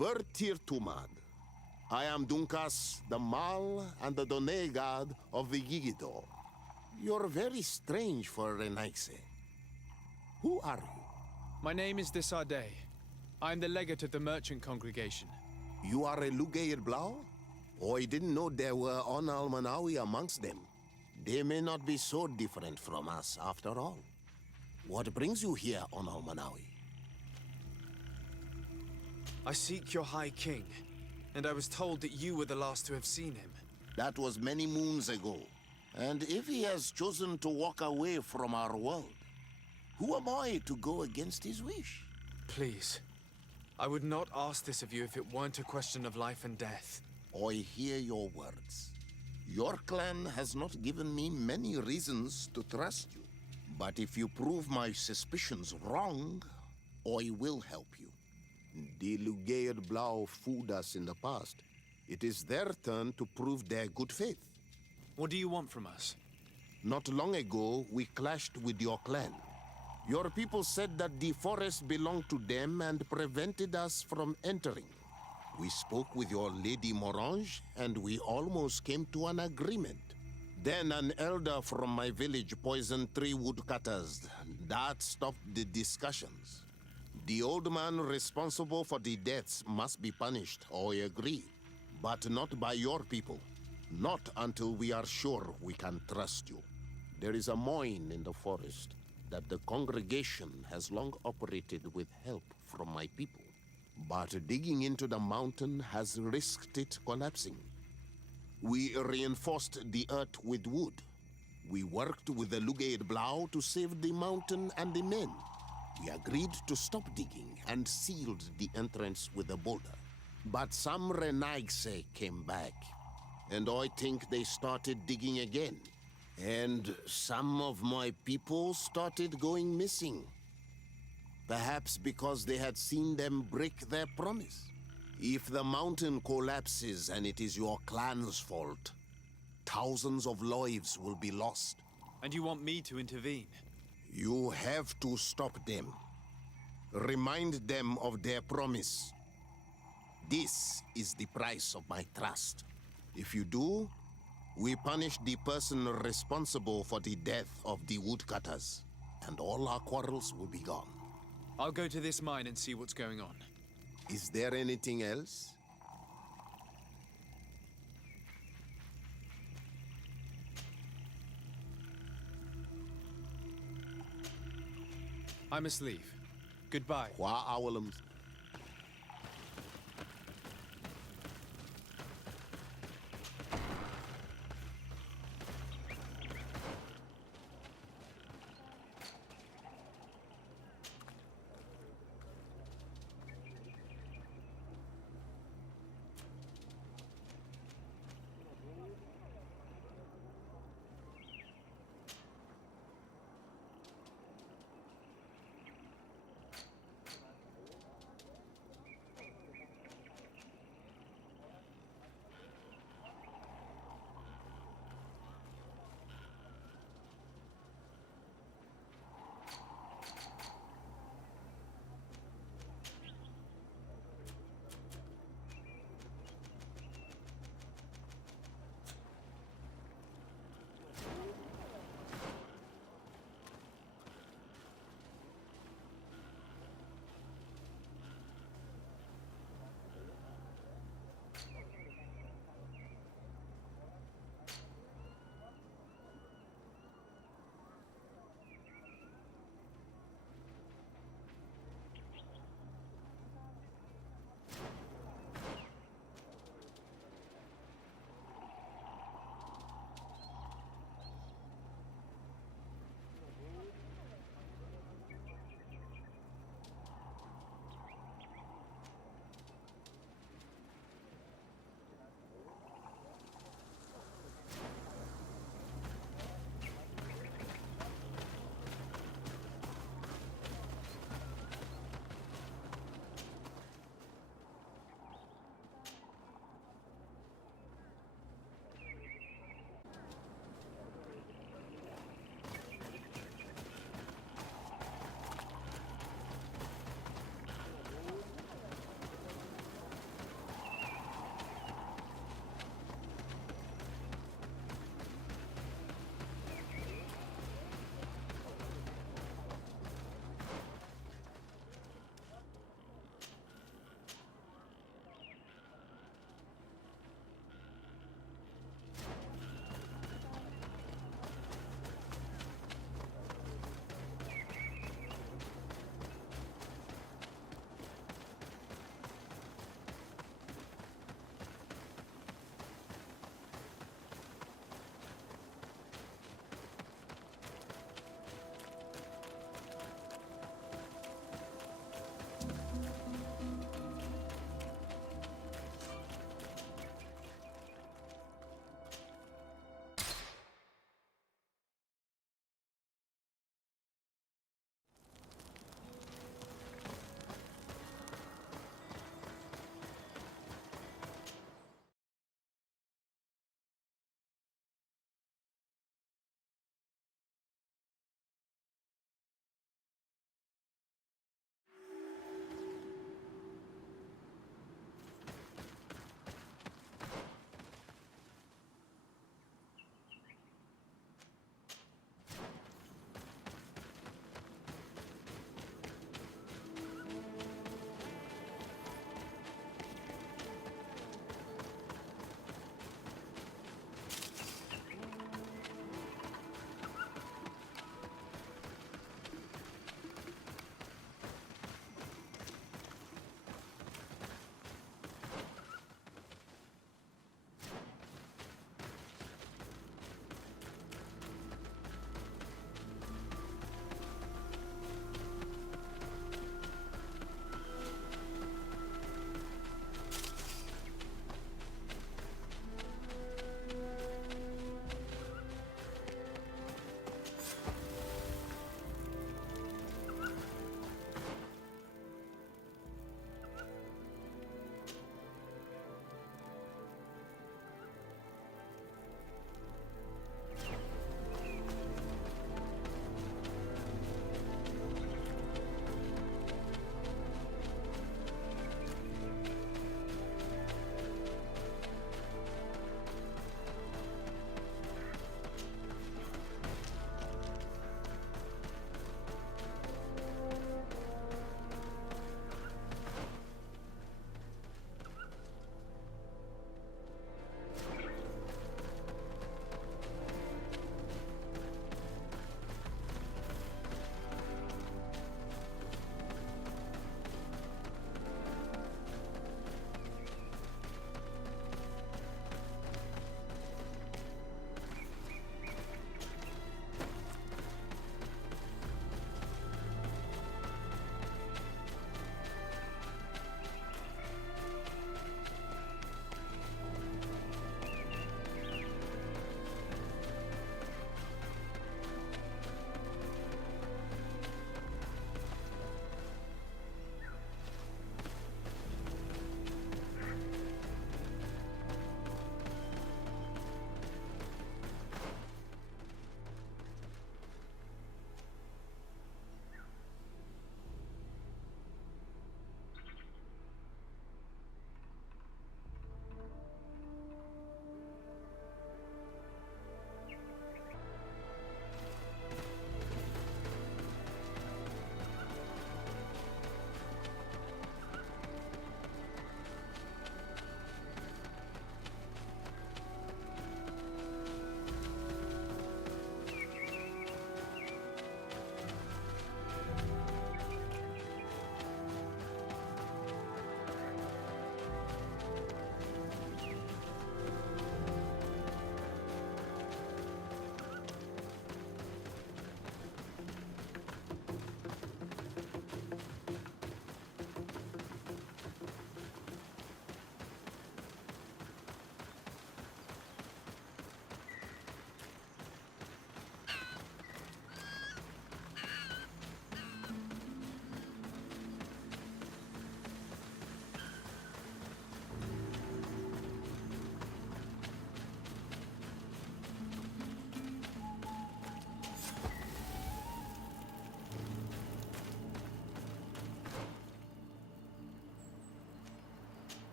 Bertir Tumad. I am Dunkas, the Mal and the Done god of the Yigido. You're very strange for Renaise. Who are you? My name is Desarde. I am the legate of the merchant congregation. You are a Lugair Blau? Oh, I didn't know there were Onal Manawi amongst them. They may not be so different from us after all. What brings you here, Onal Manawi? I seek your High King, and I was told that you were the last to have seen him. That was many moons ago. And if he has chosen to walk away from our world, who am I to go against his wish? Please, I would not ask this of you if it weren't a question of life and death. I hear your words. Your clan has not given me many reasons to trust you. But if you prove my suspicions wrong, I will help you. The Lugair Blau fooled us in the past. It is their turn to prove their good faith. What do you want from us? Not long ago, we clashed with your clan. Your people said that the forest belonged to them and prevented us from entering. We spoke with your Lady Morange, and we almost came to an agreement. Then an elder from my village poisoned 3 woodcutters. That stopped the discussions. The old man responsible for the deaths must be punished, I agree. But not by your people. Not until we are sure we can trust you. There is a mine in the forest that the congregation has long operated with help from my people. But digging into the mountain has risked it collapsing. We reinforced the earth with wood. We worked with the Lugair Blau to save the mountain and the men. We agreed to stop digging and sealed the entrance with a boulder. But some Renaigse came back, and I think they started digging again. And some of my people started going missing. Perhaps because they had seen them break their promise. If the mountain collapses and it is your clan's fault, thousands of lives will be lost. And you want me to intervene? You have to stop them. Remind them of their promise. This is the price of my trust. If you do, we punish the person responsible for the death of the woodcutters, and all our quarrels will be gone. I'll go to this mine and see what's going on. Is there anything else? I must leave. Goodbye. Qua awalums.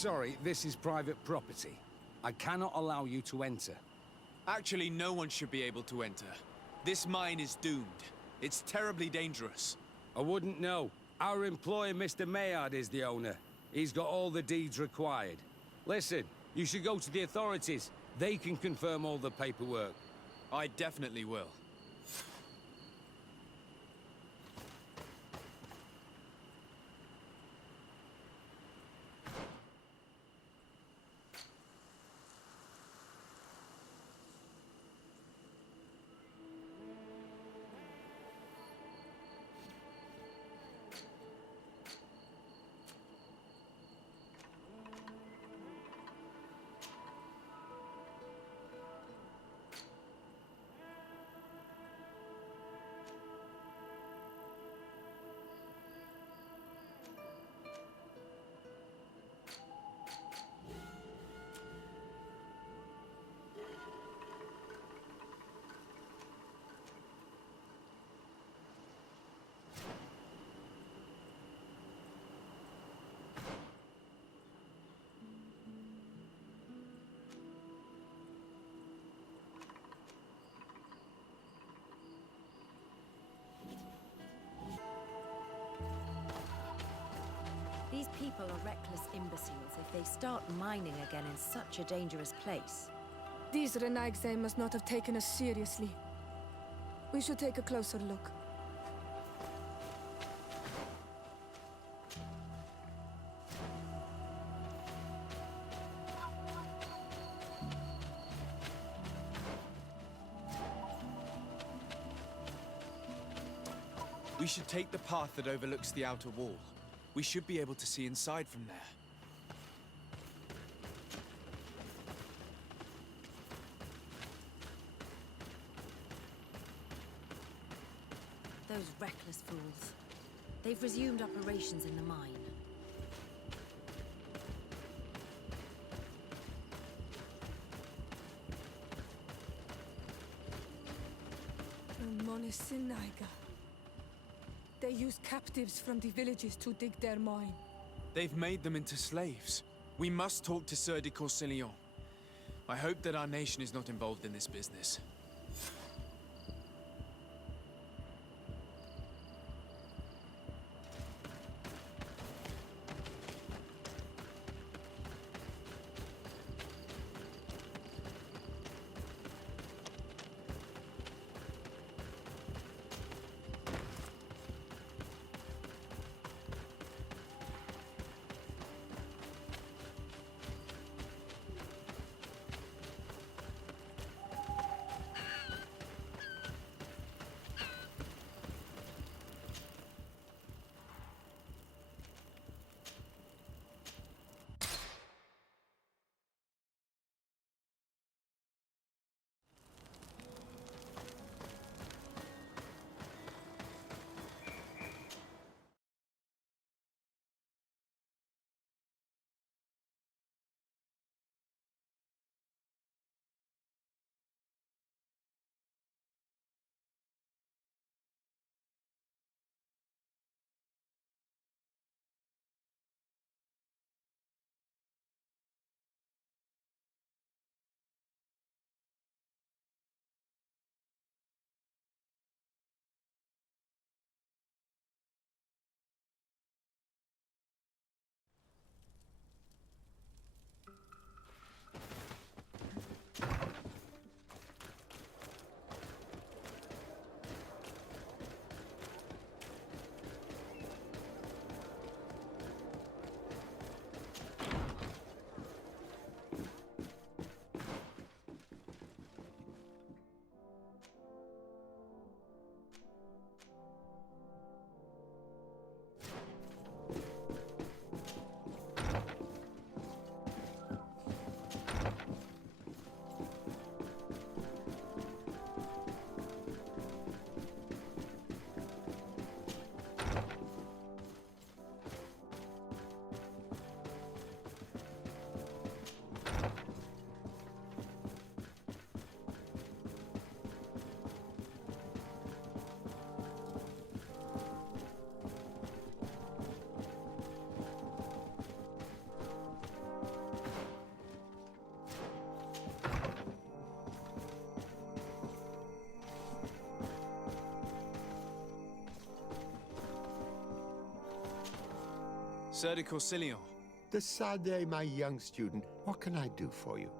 sorry, this is private property. I cannot allow you to enter. Actually, no one should be able to enter. This mine is doomed. It's terribly dangerous. I wouldn't know. Our employer, Mr. Maillard, is the owner. He's got all the deeds required. Listen, you should go to the authorities. They can confirm all the paperwork. I definitely will. These people are reckless imbeciles if they start mining again in such a dangerous place. These Renaigse must not have taken us seriously. We should take a closer look. We should take the path that overlooks the outer wall. We should be able to see inside from there. Those reckless fools. They've resumed operations in the mine. Monesinaiga. They use captives from the villages to dig their mine. They've made them into slaves. We must talk to Sieur de Courcillon. I hope that our nation is not involved in this business. Sir de Corsilion. The Sade, my young student. What can I do for you?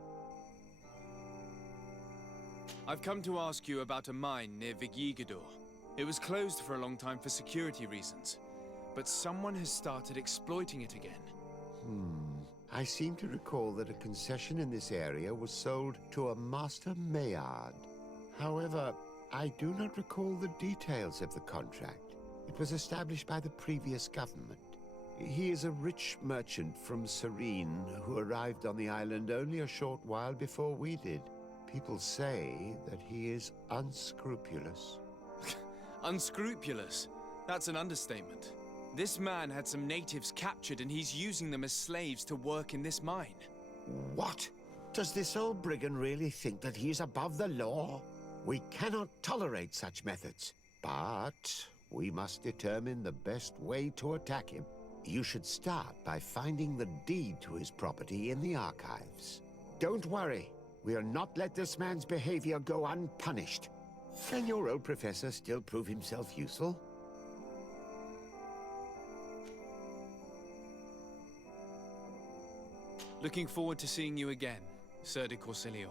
I've come to ask you about a mine near Vigigador. It was closed for a long time for security reasons, but someone has started exploiting it again. I seem to recall that a concession in this area was sold to a Master Maillard. However, I do not recall the details of the contract. It was established by the previous government. He is a rich merchant from Serene who arrived on the island only a short while before we did. People say that he is unscrupulous. Unscrupulous? That's an understatement. This man had some natives captured and he's using them as slaves to work in this mine. What? Does this old brigand really think that he is above the law? We cannot tolerate such methods, but we must determine the best way to attack him. You should start by finding the deed to his property in the archives. Don't worry, we'll not let this man's behavior go unpunished. Can your old professor still prove himself useful? Looking forward to seeing you again, Sir de Corsilion.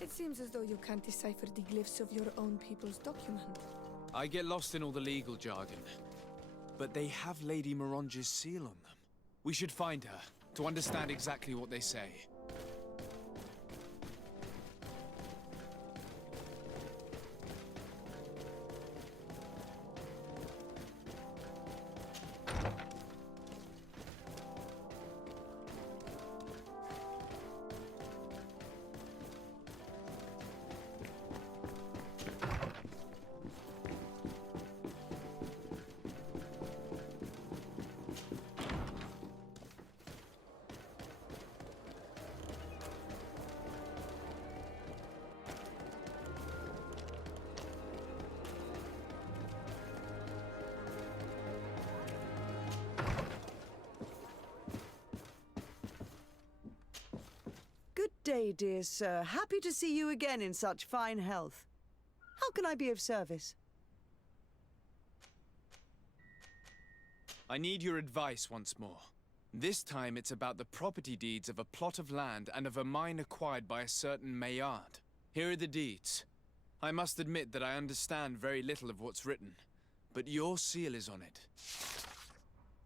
It seems as though you can't decipher the glyphs of your own people's document. I get lost in all the legal jargon, but they have Lady Moronge's seal on them. We should find her, to understand exactly what they say. Good day, dear sir. Happy to see you again in such fine health. How can I be of service? I need your advice once more. This time it's about the property deeds of a plot of land and of a mine acquired by a certain Maillard. Here are the deeds. I must admit that I understand very little of what's written, but your seal is on it.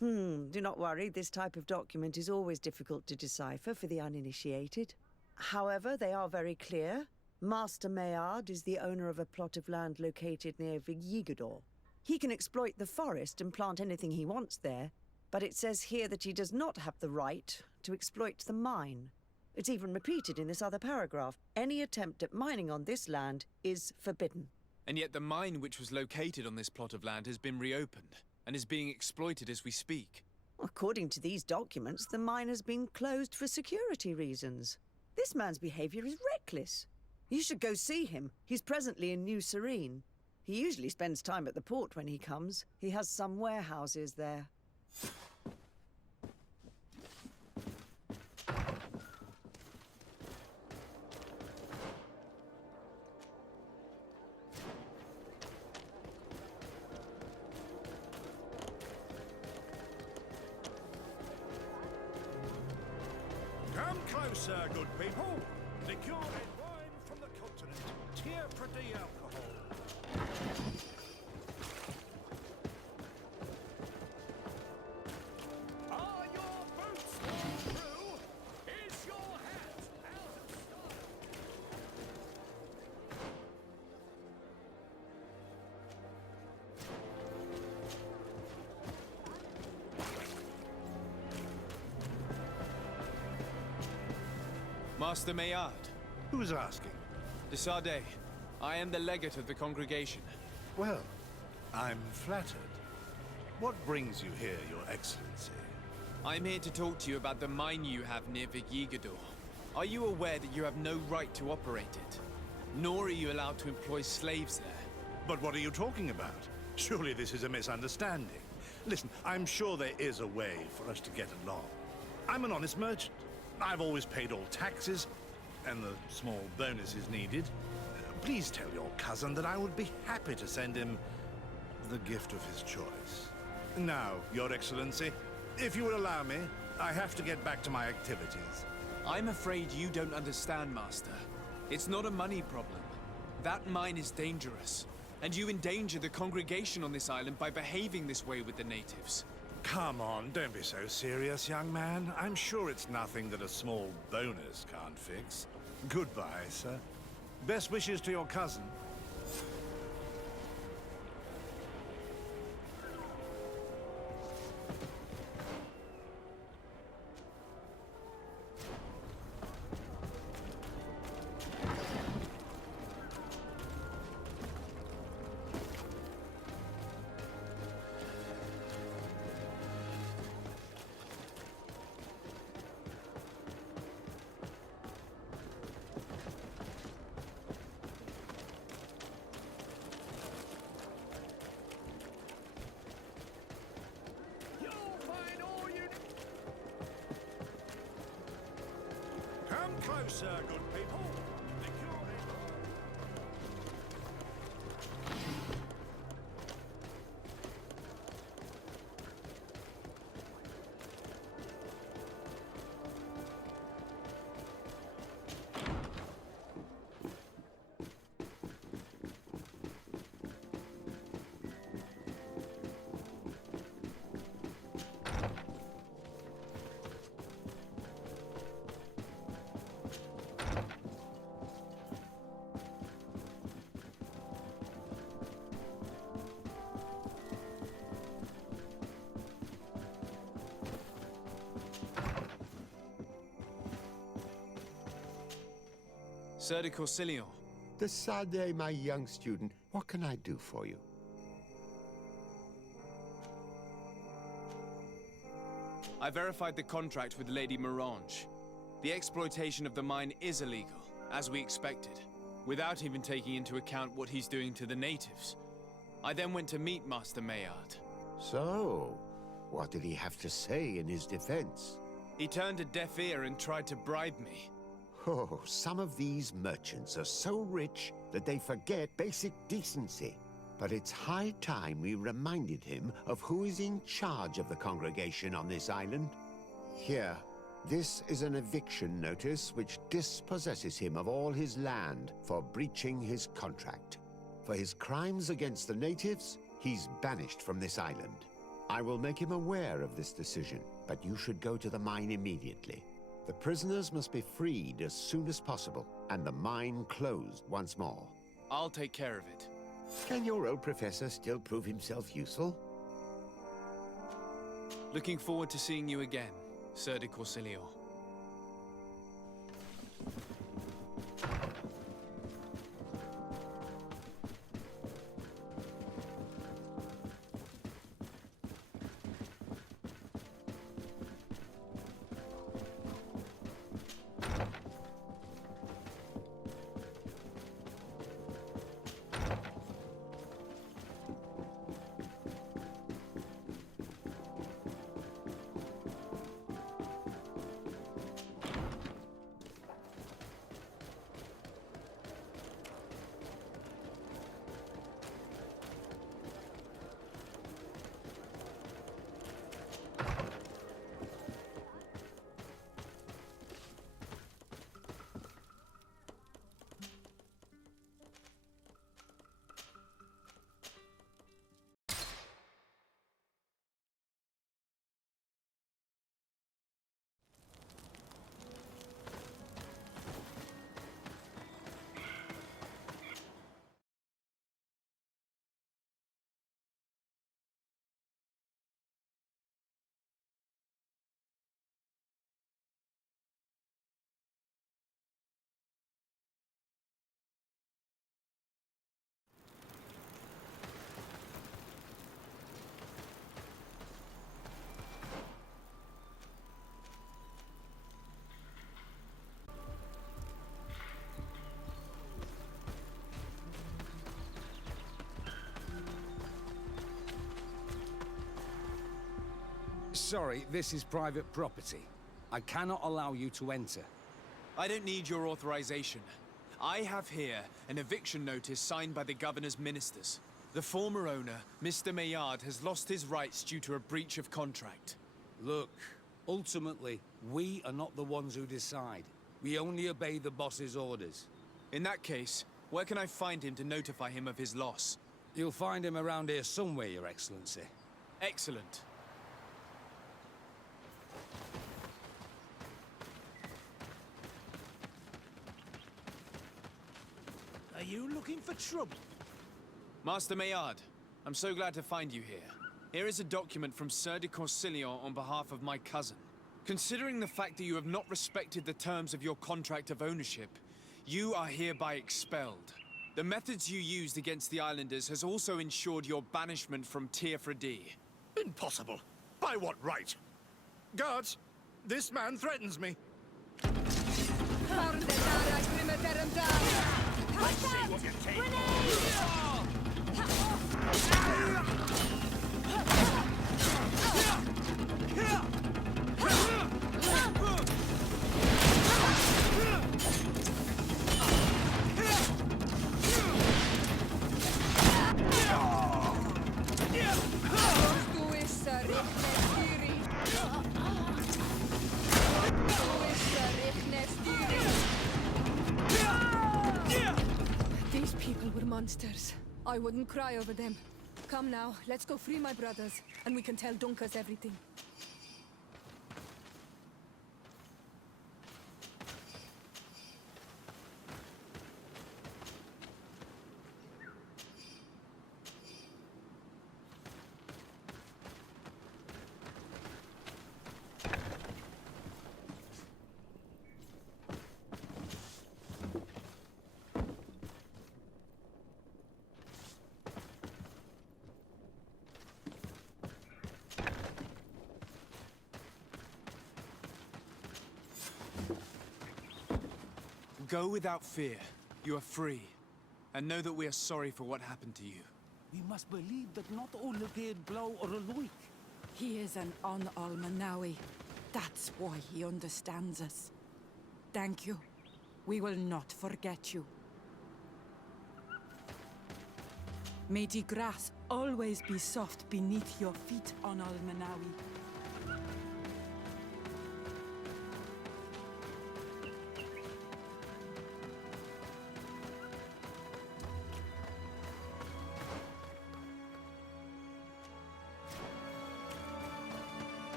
Do not worry, this type of document is always difficult to decipher for the uninitiated. However, they are very clear. Master Maillard is the owner of a plot of land located near Vigigador. He can exploit the forest and plant anything he wants there, but it says here that he does not have the right to exploit the mine. It's even repeated in this other paragraph. Any attempt at mining on this land is forbidden. And yet the mine which was located on this plot of land has been reopened, and is being exploited as we speak. According to these documents, the mine has been closed for security reasons. This man's behavior is reckless. You should go see him. He's presently in New Serene. He usually spends time at the port when he comes. He has some warehouses there. Come closer, good people. Liqueur and wine from the continent. Tier for the alcohol. Are your boots worn through? Is your hat out of style? Master Maillard, Who's asking? de Sardet, I am the legate of the congregation. Well, I'm flattered. What brings you here, Your Excellency? I'm here to talk to you about the mine you have near Vigigador. Are you aware that you have no right to operate it? Nor are you allowed to employ slaves there. But what are you talking about? Surely this is a misunderstanding. Listen, I'm sure there is a way for us to get along. I'm an honest merchant. I've always paid all taxes, and the small bonuses needed. Please tell your cousin that I would be happy to send him the gift of his choice. Now, Your Excellency, if you will allow me, I have to get back to my activities. I'm afraid you don't understand, Master. It's not a money problem. That mine is dangerous, and you endanger the congregation on this island by behaving this way with the natives. Come on, don't be so serious, young man. I'm sure it's nothing that a small bonus can't fix. Goodbye, sir. Best wishes to your cousin. Come closer, good people. Sir de Corsilion, De Sardet, my young student, what can I do for you? I verified the contract with Lady Morange. The exploitation of the mine is illegal, as we expected, without even taking into account what he's doing to the natives. I then went to meet Master Maillard. So, what did he have to say in his defense? He turned a deaf ear and tried to bribe me. Oh, some of these merchants are so rich that they forget basic decency. But it's high time we reminded him of who is in charge of the congregation on this island. Here, this is an eviction notice which dispossesses him of all his land for breaching his contract. For his crimes against the natives, he's banished from this island. I will make him aware of this decision, but you should go to the mine immediately. The prisoners must be freed as soon as possible, and the mine closed once more. I'll take care of it. Can your old professor still prove himself useful? Looking forward to seeing you again, Sir de Corsilio. Sorry, this is private property. I cannot allow you to enter. I don't need your authorization. I have here an eviction notice signed by the governor's ministers. The former owner, Mr. Maillard, has lost his rights due to a breach of contract. Look, ultimately, we are not the ones who decide. We only obey the boss's orders. In that case, where can I find him to notify him of his loss? You'll find him around here somewhere, Your Excellency. Excellent. Are you looking for trouble? Master Maillard, I'm so glad to find you here. Here is a document from Sir de Corsilio on behalf of my cousin. Considering the fact that you have not respected the terms of your contract of ownership, you are hereby expelled. The methods you used against the islanders has also ensured your banishment from Tier-Fredi. Impossible. By what right? Guards, this man threatens me. Let's see what you take. These people were monsters. I wouldn't cry over them. Come now, let's go free my brothers, and we can tell Dunkas everything. Go without fear. You are free. And know that we are sorry for what happened to you. We must believe that not all again blow or loik. He is an Almanawi. That's why he understands us. Thank you. We will not forget you. May the grass always be soft beneath your feet on Almanawi.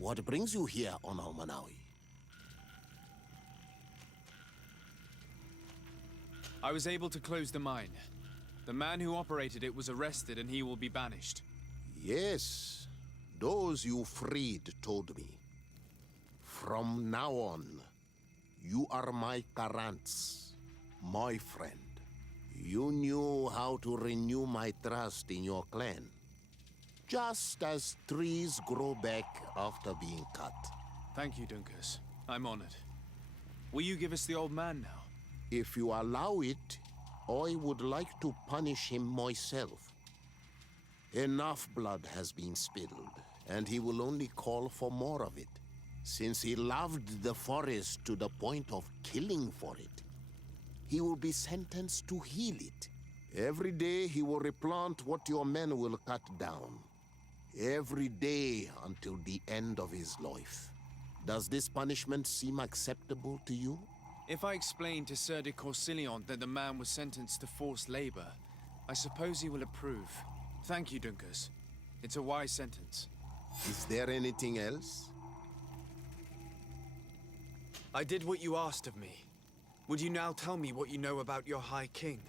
What brings you here on Almanawi? I was able to close the mine. The man who operated it was arrested and he will be banished. Yes, those you freed told me. From now on, you are my Karants, my friend. You knew how to renew my trust in your clan. Just as trees grow back after being cut. Thank you, Dunkus. I'm honored. Will you give us the old man now? If you allow it, I would like to punish him myself. Enough blood has been spilled, and he will only call for more of it. Since he loved the forest to the point of killing for it, he will be sentenced to heal it. Every day he will replant what your men will cut down. Every day until the end of his life. Does this punishment seem acceptable to you? If I explain to Sir de Corsilion that the man was sentenced to forced labor, I suppose he will approve. Thank you, Dunkus. It's a wise sentence. Is there anything else? I did what you asked of me. Would you now tell me what you know about your High King?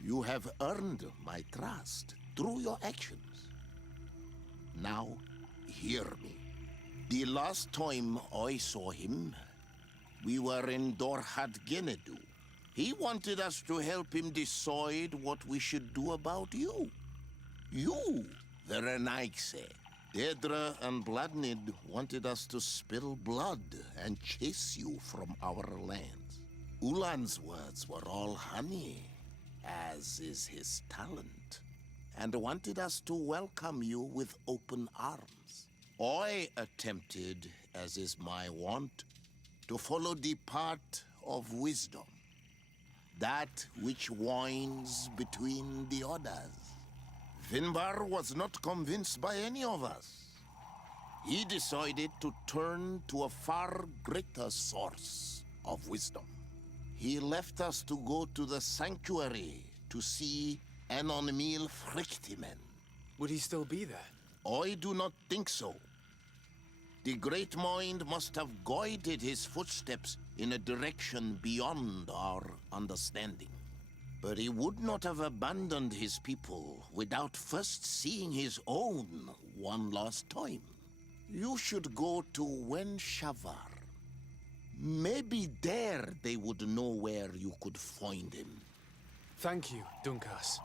You have earned my trust through your actions. Now, hear me. The last time I saw him, we were in Dorhat Genedu. He wanted us to help him decide what we should do about you. You, the Renaigse. Dedra and Bladnid wanted us to spill blood and chase you from our lands. Ulan's words were all honey, as is his talent, and wanted us to welcome you with open arms. I attempted, as is my wont, to follow the path of wisdom, that which winds between the others. Finbar was not convinced by any of us. He decided to turn to a far greater source of wisdom. He left us to go to the sanctuary to see Anonmil Frichtimen. Would he still be there? I do not think so. The Great Mind must have guided his footsteps in a direction beyond our understanding. But he would not have abandoned his people without first seeing his own one last time. You should go to Wen Shavar. Maybe there they would know where you could find him. Thank you, Dunkas.